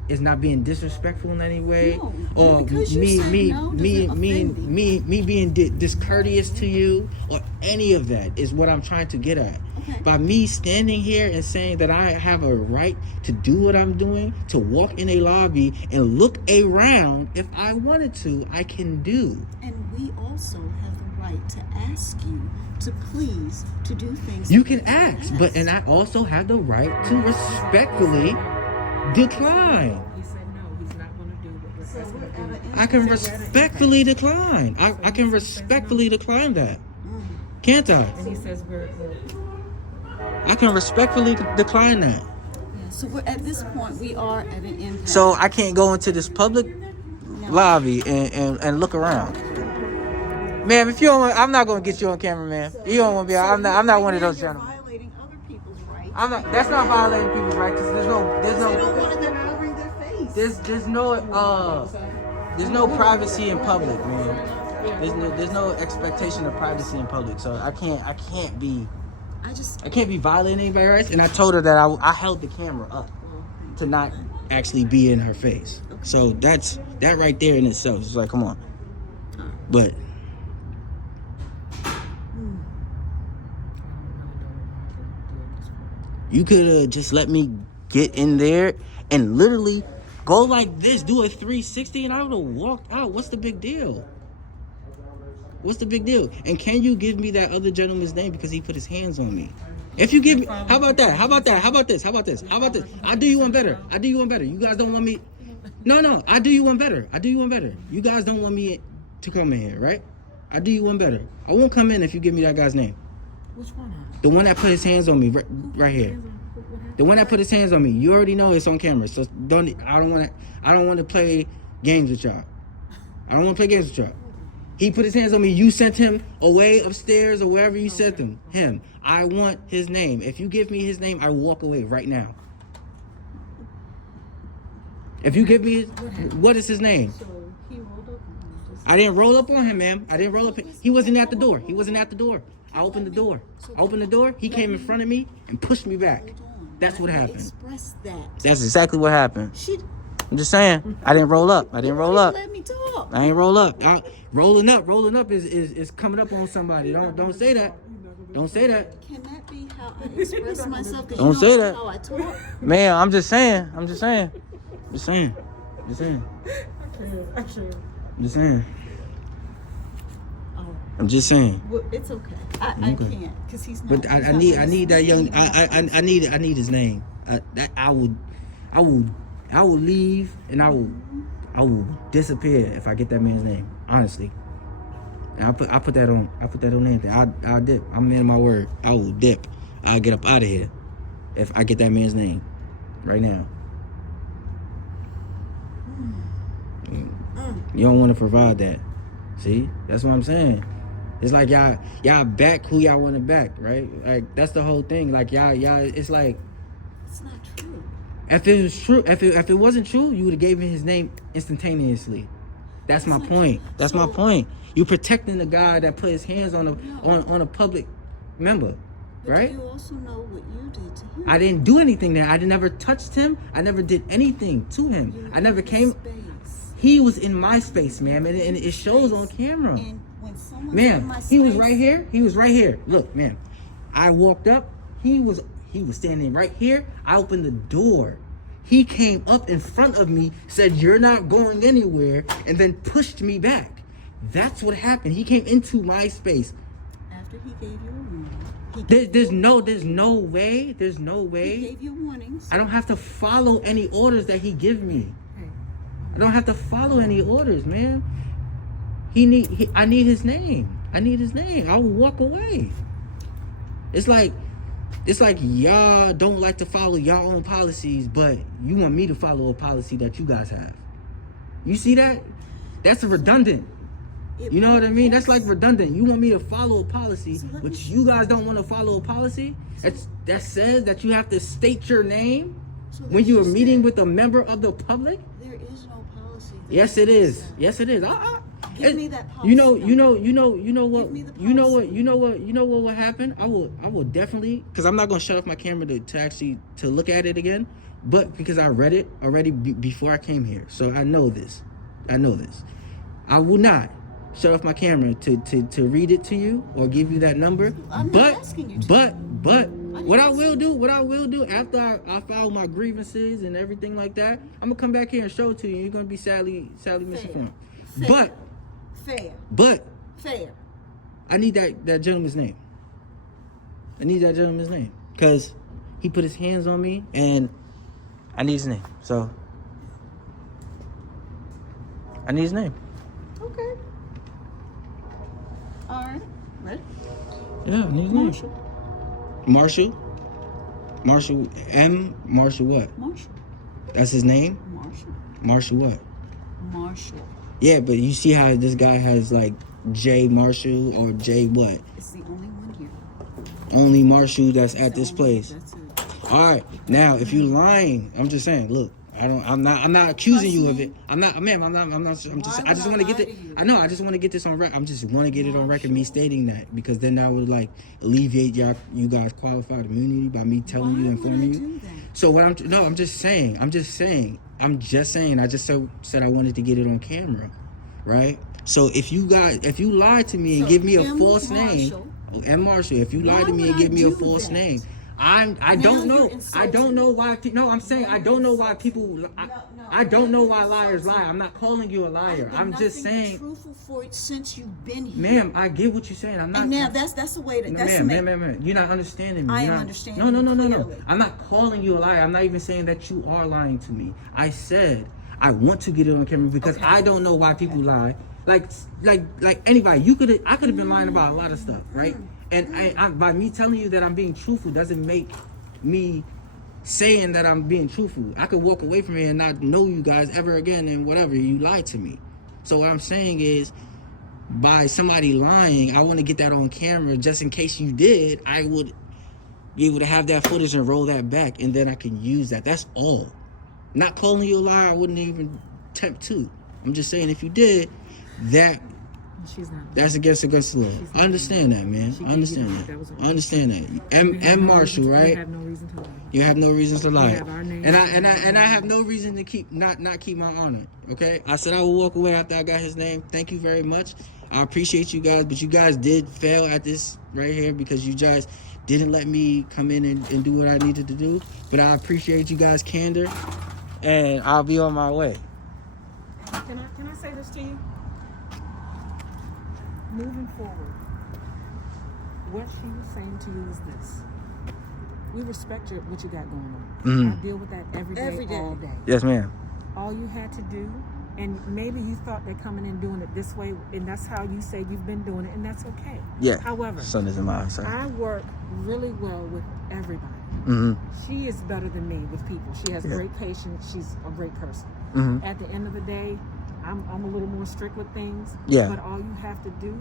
is not being disrespectful in any way, No, or because you me said me no me doesn't me offend me me being discourteous to you, or any of that is what I'm trying to get at. Okay. By me standing here and saying that I have a right to do what I'm doing, to walk in a lobby and look around, if I wanted to, I can do. And we also have the right to ask you to please to do things. You that can we ask, asked. and I also have the right to respectfully decline. He said no, he's not going to do what we're asking him to do. I can respectfully decline. I can respectfully decline that. Can't I? And he says we're I can respectfully decline that. Yeah, so we're at this point we are at an impasse. So I can't go into this public lobby and look around. Ma'am, if you don't want, I'm not gonna get you on camera, ma'am. You don't want to be. I'm not one of those You're gentlemen. violating other people's rights. I'm not. That's not violating people's rights. 'Cause They don't want them covering their face. there's no privacy in public, man. There's no expectation of privacy in public. So I can't be violating anybody's rights. And I told her that I held the camera up to not actually be in her face. So that right there in itself is like, come on. But you could have just let me get in there and literally go like this, do a 360, and I would have walked out. What's the big deal? What's the big deal? And can you give me that other gentleman's name because he put his hands on me? If you give me, how about that? How about that? How about this? How about this? How about this? I'll do you one better. I'll do you one better. You guys don't want me. No, I'll do you one better. I'll do you one better. You guys don't want me to come in here, right? I'll do you one better. I won't come in if you give me that guy's name. which one? The one that put his hands on me right here. The one that put his hands on me. You already know it's on camera. So I don't want to play games with y'all. I don't want to play games with y'all. He put his hands on me. You sent him away upstairs or wherever you sent him. I want his name. If you give me his name, I will walk away right now. If you give me what is his name? So he rolled up. I didn't roll up on him, ma'am. I didn't roll up. He wasn't at the door. He wasn't at the door. I opened the door. He came in front of me and pushed me back. That's what happened. Express that. That's exactly what happened. She I'm just saying. I didn't roll up. let me talk. I ain't roll up. Rolling up is coming up on somebody. Don't say that. Don't say that. Can that be how I express myself? 'Cause Don't you say know that. How I talk. Man, I'm just saying. I'm just saying. I'm just saying. Well, it's okay. I can't because he's not. But I need that young. I need his name. I will leave and I will disappear if I get that man's name. Honestly, and I put that on anything. I'll dip. I'm a man of my word. I will dip. I'll get up out of here if I get that man's name right now. You don't want to provide that. See, that's what I'm saying. It's like y'all back who y'all want to back, right? Like that's the whole thing. Like y'all. It's like It's not true. if it was true, if it wasn't true, you would have gave me his name instantaneously. That's my point. That's my point. You protecting the guy that put his hands on a public member. But right? do you also know what you did to him? I didn't do anything there. I never touched him. I never did anything to him. I never came. Space. He was in my space, ma'am, and it shows on camera. And when someone's in Ma'am, my he was space- right here. He was right here. Look, ma'am. I walked up. He was standing right here. I opened the door. He came up in front of me, said, "You're not going anywhere," and then pushed me back. That's what happened. He came into my space. After he gave you a warning. There's no way. He gave you warnings. I don't have to follow any orders that he give me. I don't have to follow any orders, man. I need his name. I need his name. I will walk away. It's like y'all don't like to follow y'all own policies, but you want me to follow a policy that you guys have. You see that? That's redundant. You know what I mean? That's like redundant. You want me to follow a policy, but you guys don't want to follow a policy that says that you have to state your name when you are meeting with a member of the public? There is no policy. Yes, it is. Yes, it is. Give me that policy. You know what? Give me the You know what will happen? I will definitely, because I'm not gonna shut off my camera to actually to look at it again, but because I read it already before I came here, so I know this. I will not shut off my camera to read it to you or give you that number. I'm not asking you to. But what I will do after I file my grievances and everything like that, I'm gonna come back here and show it to you. You're gonna be sadly misinformed. But I need that gentleman's name. Because he put his hands on me and I need his name. So I need his name. Okay. All right. Ready? Yeah, I need his name. Marshall? Marshall M? Marshall what? Marshall. That's his name? Marshall. Marshall what? Marshall. Yeah, but you see how this guy has like J Marshall or J what? It's the only one here. Only Marshall that's at this place. That's it. All right. Now, if you lying, I'm just saying, look, I'm not accusing you of it. I'm just want to get it. I know. I just want to get this on record. I just want to get it on record. Me stating that because then that would like alleviate you guys qualified immunity by me telling you, informing you. So what I'm just saying. I just said I wanted to get it on camera, right? So if you lied to me and give me a false name, M Marshall, if you lied to me and give me a false name. I don't know why. I'm saying I don't know why people. I don't know why liars lie. I'm not calling you a liar. I'm just saying. Truthful for it since you've been here, ma'am. I get what you're saying. I'm not. And now that's the way that. Ma'am. You're not understanding me. I am understanding. No. I'm not calling you a liar. I'm not even saying that you are lying to me. I said I want to get it on camera because I don't know why people lie. Like anybody. I could have been lying about a lot of stuff, right? And I by me telling you that I'm being truthful doesn't make me saying that I'm being truthful. I could walk away from here and not know you guys ever again and whatever. You lied to me. So what I'm saying is, by somebody lying, I want to get that on camera just in case you did. I would be able to have that footage and roll that back, and then I can use that. That's all. Not calling you a liar. I wouldn't even attempt to. I'm just saying if you did, that's against the law. I understand that, man. I understand that. M Marshall, right? You have no reason to lie. And I have no reason to keep not keep my honor. Okay? I said I will walk away after I got his name. Thank you very much. I appreciate you guys, but you guys did fail at this right here because you guys didn't let me come in and do what I needed to do. But I appreciate you guys' candor, and I'll be on my way. Can I say this to you? Moving forward, what she was saying to you is this. We respect what you got going on. Mm-hmm. I deal with that every day, all day. Yes, ma'am. All you had to do, and maybe you thought that coming in doing it this way, and that's how you say you've been doing it, and that's okay. Yeah. However, sun is in my eyes. I work really well with everybody. Mm-hmm. She is better than me with people. She has great patience. She's a great person. Mm-hmm. At the end of the day, I'm a little more strict with things. Yeah. But all you have to do,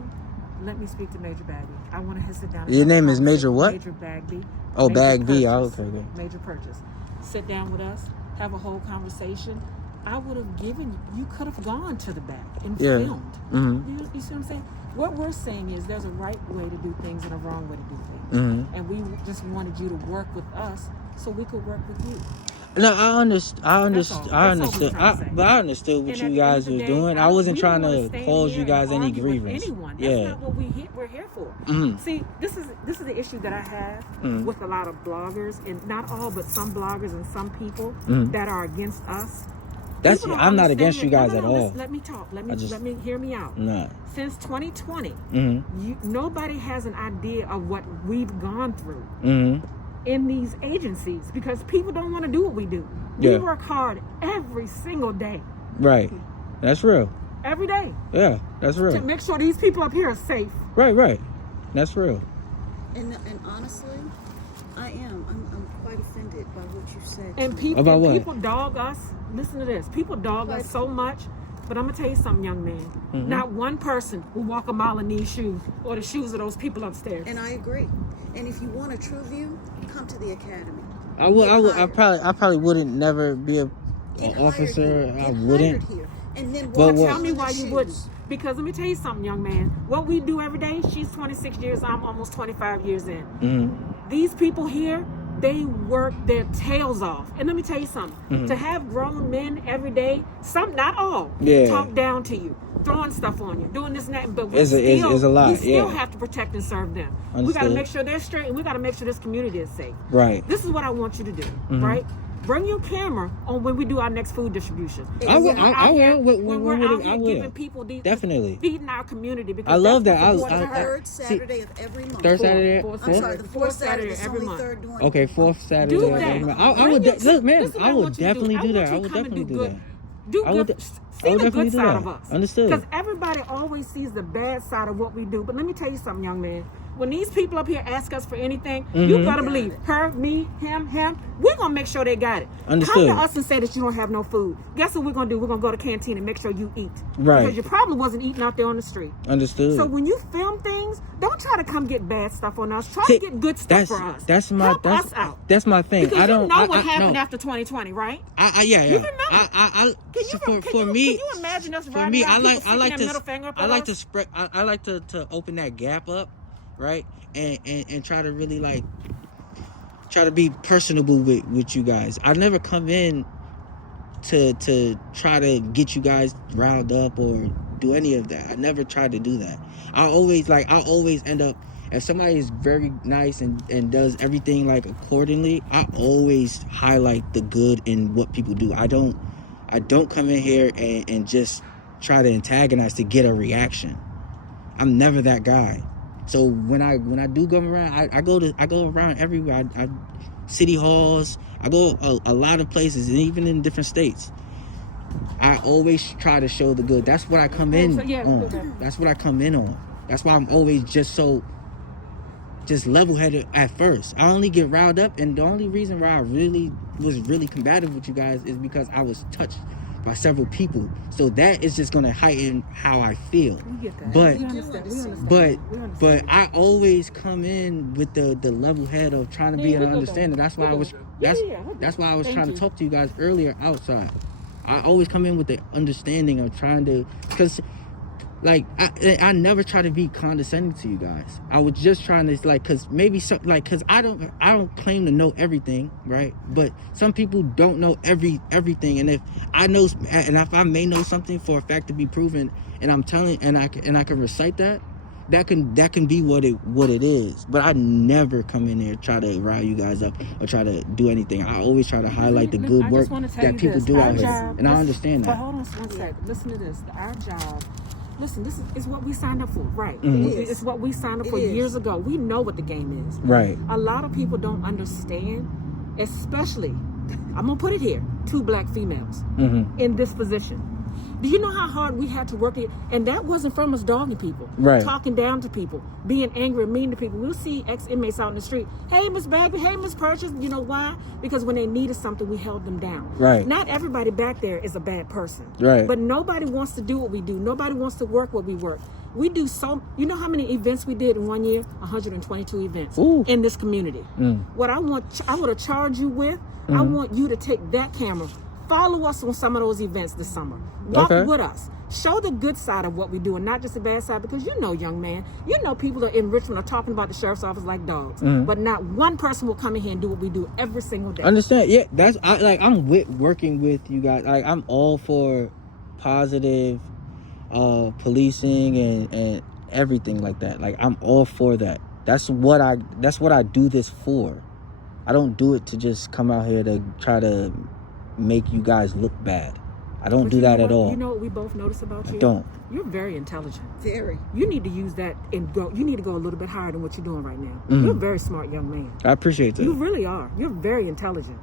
let me speak to Major Bagby. I want to sit down. Your name is Major what? Major Bagby. Oh, Major Bagby. Purchase. Oh, okay. Major Purchase. Sit down with us, have a whole conversation. I would have given you could have gone to the back and Yeah. filmed. Mm-hmm. You see what I'm saying? What we're saying is there's a right way to do things and a wrong way to do things. Mm-hmm. And we just wanted you to work with us so we could work with you. No, I understood. That's all we're trying to say. But I understood what And you at the guys end of the was day, doing. I wasn't we trying don't wanna to stand cause here you guys and any argue with grievance. anyone. That's Yeah. not what we're here for. Mhm. See, this is the issue that I have with a lot of bloggers, and not all, but some bloggers and some people that are against us. That's People don't I'm not understand against you guys no, at no, all. Let me talk. Let just- me hear me out. Nah. Since 2020, Mm-hmm. nobody has an idea of what we've gone through Mm-hmm. in these agencies because people don't want to do what we do. Yeah. We work hard every single day, Right. That's real. every day, Yeah. That's to real. make sure these people up here are safe. Right. That's real. And honestly, I'm quite offended by what you said. And people, About what? people dog us. Listen to this. People dog us so much. But I'm going to tell you something, young man. Mm-hmm. Not one person will walk a mile in these shoes or the shoes of those people upstairs. And I agree. And if you want a true view, come to the academy. I probably wouldn't never be an Get officer. hired here. I Get wouldn't. hired here. And then But walk what- Tell me why in the you wouldn't. shoes. Because let me tell you something, young man. What we do every day, she's 26 years, I'm almost 25 years in. Mm-hmm. These people here, they work their tails off. And let me tell you something. To have grown men every day, some, not all, Yeah. talk down to you, throwing stuff on you, doing this and that, but we It's a lot, we still yeah. have to protect and serve them. We got to Understood. make sure they're straight, and we got to make sure this community is safe. Right. This is what I want you to do, right? Bring your camera on when we do our next food distribution. I will. When we're out here- when we're out I here will. giving people these, Definitely. feeding our community. Because I love that's that. what the board- Third Saturday of every month. Third Saturday. Fourth I'm Fourth? sorry, the fourth Saturday is every only month. third during. Okay, fourth Saturday. Do of that. every month. I Bring would. your- Look, man. this is what I would want you to do. definitely do that. want I you would to come and definitely do good. that. Do I would good. de- See I would the definitely good do side that. of us. Understood. Because everybody always sees the bad side of what we do. But let me tell you something, young man. When these people up here ask us for anything, you gotta believe her, me, him. We're gonna make sure they got it. Understood. Come to us and say that you don't have no food. Guess what we're gonna do? We're gonna go to the canteen and make sure you eat. Right. Because you probably wasn't eating out there on the street. Understood. So when you film things, don't try to come get bad stuff on us. Try to get good stuff for us. That's my. Help That's us out. that's my thing. Because I don't you know what I, happened no. after 2020, right? Yeah. You remember. I Can you, for me. Can you imagine us For riding me, around, I people like sticking their middle to finger up I at like us? to spread. I like to open that gap up, right? And try to really like try to be personable with you guys. I never come in to try to get you guys riled up or do any of that. I never tried to do that. I always end up, if somebody is very nice and does everything like accordingly, I always highlight the good in what people do. I don't come in here and just try to antagonize to get a reaction. I'm never that guy. So when I do go around, I go around everywhere. I city halls. I go a lot of places, and even in different states. I always try to show the good. That's what I come in on. That's what I come in on. That's why I'm always just level-headed at first. I only get riled up, and the only reason why I was really combative with you guys is because I was touched by several people. So that is just gonna heighten how I feel. We get that. But we understand. but I always come in with the level head of trying to be Yeah, an we go understanding. there. That's why We I go was there. that's Yeah, we're that's why I was Thank trying you. to talk to you guys earlier outside. I always come in with the understanding of trying to, because like I never try to be condescending to you guys. I was just trying to like, cause maybe some like, cause I don't claim to know everything, right? But some people don't know everything, and if I know, and if I may know something for a fact to be proven, and I'm telling, and I can recite that can be what it is. But I never come in there try to rile you guys up or try to do anything. I always try to highlight the good work that people do out here, and I understand But that. hold on one sec. Listen to this. Our job. Listen, this is what we signed up for, right? Mhm. It's what we signed up for years ago. We know what the game is. Right. A lot of people don't understand, especially, I'm gonna put it here, 2 black females Mm-hmm. in this position. Do you know how hard we had to work it? And that wasn't from us dogging people, Right. talking down to people, being angry and mean to people. We'll see ex-inmates out in the street. Hey, Miss Bagby. Hey, Miss Purchase. You know why? Because when they needed something, we held them down. Right. Not everybody back there is a bad person. Right. But nobody wants to do what we do. Nobody wants to work what we work. We do so. You know how many events we did in 1 year? 122 events Ooh. in this community. Mm. What I want to charge you with, I want you to take that camera, Follow us on some of those events this summer. Walk Okay. with us. Show the good side of what we do and not just the bad side, because you know, young man, you know people are in Richmond are talking about the sheriff's office like dogs. But not one person will come in here and do what we do every single day. Understand? Yeah, I'm working with you guys. Like, I'm all for positive policing and everything like that. Like, I'm all for that. That's what I do this for. I don't do it to just come out here to try to make you guys look bad. I don't do that at all. You know what we both notice about you? I don't. You're very intelligent. Very. You need to use that and go. You need to go a little bit higher than what you're doing right now. You're a very smart young man. I appreciate that. You really are. You're very intelligent.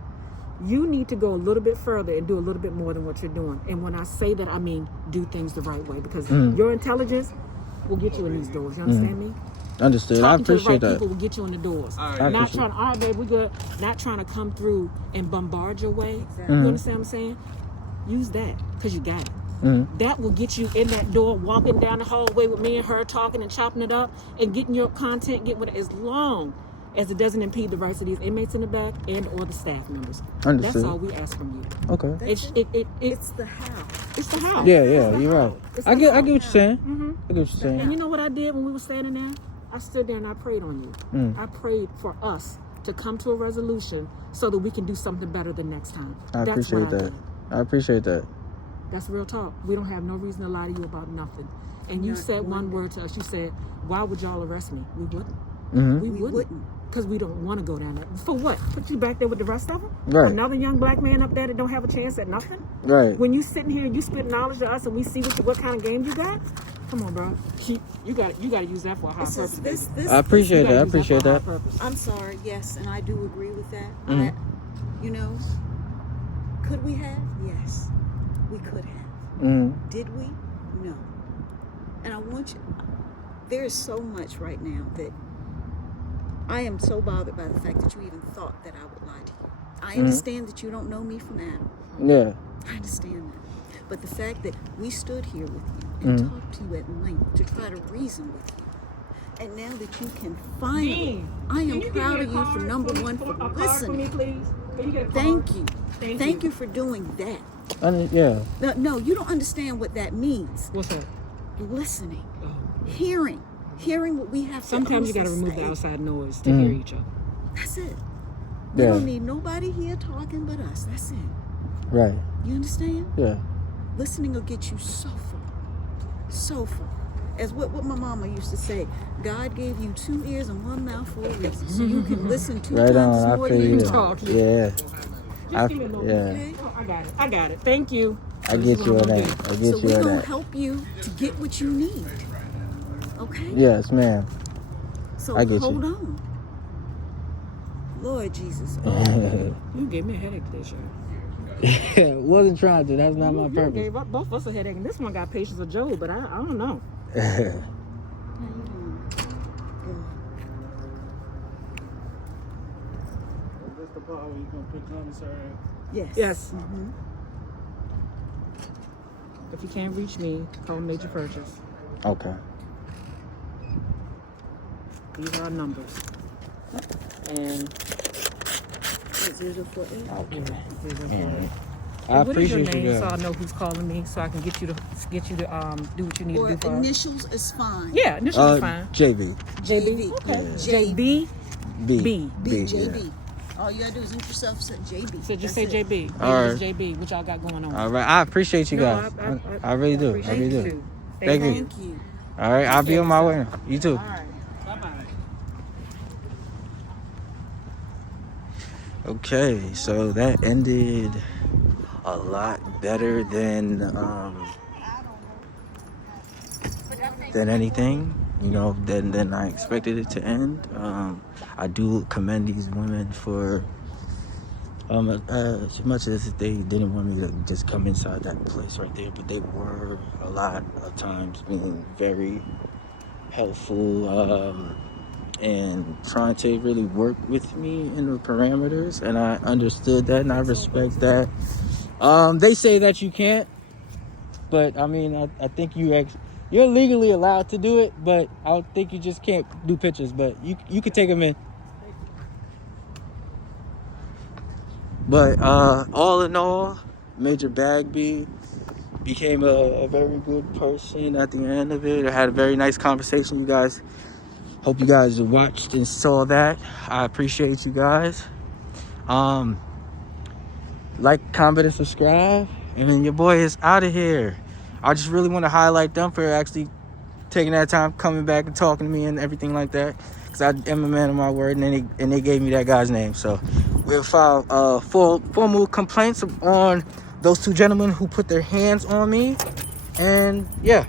You need to go a little bit further and do a little bit more than what you're doing. And when I say that, I mean do things the right way, because your intelligence will get you in these doors. You understand me? Understood. Talking I appreciate to the right that. people will get you in the doors. I Not appreciate trying. All right, babe, we good. Not trying to come through and bombard your way. You understand what I'm saying? Use that because you got it. That will get you in that door, walking down the hallway with me and her, talking and chopping it up and getting your content, get with it, as long as it doesn't impede the rights of these inmates in the back and or the staff members. Understood. That's all we ask from you. Okay. It's the how. It's the how. Yeah, you're right. It's I the get how. what you're saying. I get what you're And saying. you know what I did when we were standing there? I stood there and I prayed on you. I prayed for us to come to a resolution so that we can do something better the next time. I That's appreciate what I that. did. I appreciate that. That's real talk. We don't have no reason to lie to you about nothing. And you said one word to us. You said, why would y'all arrest me? We wouldn't. We wouldn't. Because we don't want to go down there. For what? Put you back there with the rest of them? Right. Another young black man up there that don't have a chance at nothing? Right. When you sitting here and you spit knowledge to us and we see what kind of game you got? Come on, bro. You got to use that for a high purpose. I appreciate that. I You gotta use appreciate for a that. high purpose. I'm sorry, yes, and I do agree with that. Could we have? Yes, we could have. Did we? No. And I want you, there is so much right now that I am so bothered by the fact that you even thought that I would lie to you. I understand that you don't know me from Adam. Yeah. I understand that. But the fact that we stood here with you and talked to you at length to try to reason with you, and now that you can finally, I am proud of you for number one for listening. Thank you. Thank you for doing that. Yeah. No, you don't understand what that means. What's that? Listening, hearing what we have. Sometimes you got to remove the outside noise to hear each other. That's it. We Yeah. don't need nobody here talking but us. That's it. Right. You understand? Yeah. Listening will get you so far. So far. As what my mama used to say, God gave you 2 ears and 1 mouth for a reason. So you can listen 2 Right times on. I more feel than you you. talk. Yeah. Just give me a moment. Yeah. Okay? Oh, I got it. Thank you. I get you on that. I So get you we're on going to that. help you to get what you need. Okay? Yes, ma'am. So I get hold you. on. Lord Jesus. You gave me a headache this year. Wasn't trying to. That's not my You purpose. gave up both of us a headache, and this one got patience of Job, but I don't know. Is this the part where you can put commissary? Yes. Yes. If you can't reach me, call Major Purchase. Okay. These are our numbers. And 048. I what is your appreciate you name, so I guys. know who's calling me, so I can get you to do what you need Or to do for us. initials is fine. Yeah, initially fine. JV. JB. Okay. JB. JB. B. JB. All you gotta do is enter yourself as JB. So just That's say it. JB. All right. JB. What y'all got going on? All right. I appreciate you No, guys. I really do. I appreciate really you do. too. Thank you. Thank you. All right. I'll be on my way. You too. All right. Bye-bye. Okay, so that ended a lot better than anything, than I expected it to end. I do commend these women for as much as they didn't want me to just come inside that place right there, but they were a lot of times being very helpful and trying to really work with me in the parameters, and I understood that and I respect that. They say that you can't, but I mean, I think you're legally allowed to do it, but I think you just can't do pictures, but you can take them in. But all in all, Major Bagby became a very good person at the end of it. I had a very nice conversation, you guys. Hope you guys watched and saw that. I appreciate you guys. Like, comment, and subscribe. And then your boy is out of here. I just really want to highlight them for actually taking that time, coming back and talking to me and everything like that. Because I am a man of my word, and they gave me that guy's name. So we'll file formal complaints on those two gentlemen who put their hands on me. And yeah.